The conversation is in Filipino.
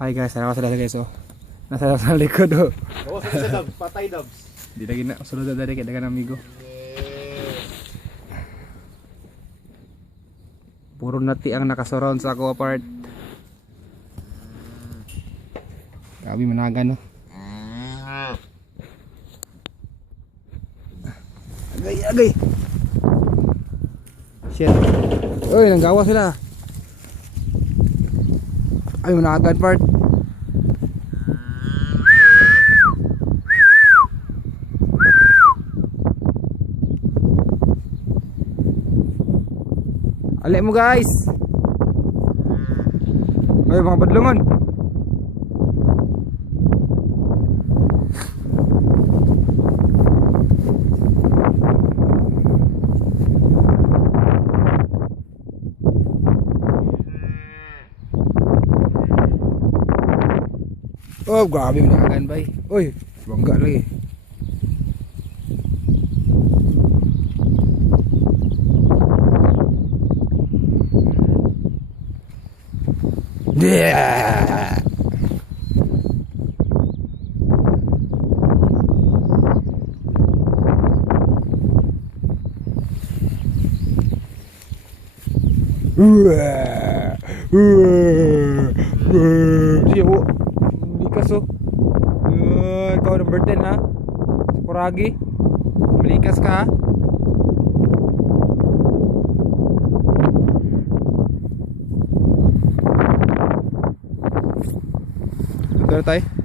Hi guys, salamat sa guys oh. Nasa sa likod oh. Oo, sa Dubs, patay Dubs. Di lagi na sulod na dari kay dagan amigo. Puro nati ang nakasurround sa ako apart. Grabe managan no. Agay. Shit. Uy, nanggawa sila. Ay, managan part. Alek mo guys. Ay, mga badlungan. Oh, grabe managan bay. Uy, bangga lagi. Yeah. Siya po. Malikas oh. Ikaw number 10 ha. Si Kuragi. Malikas ka ha. Dito na tayo.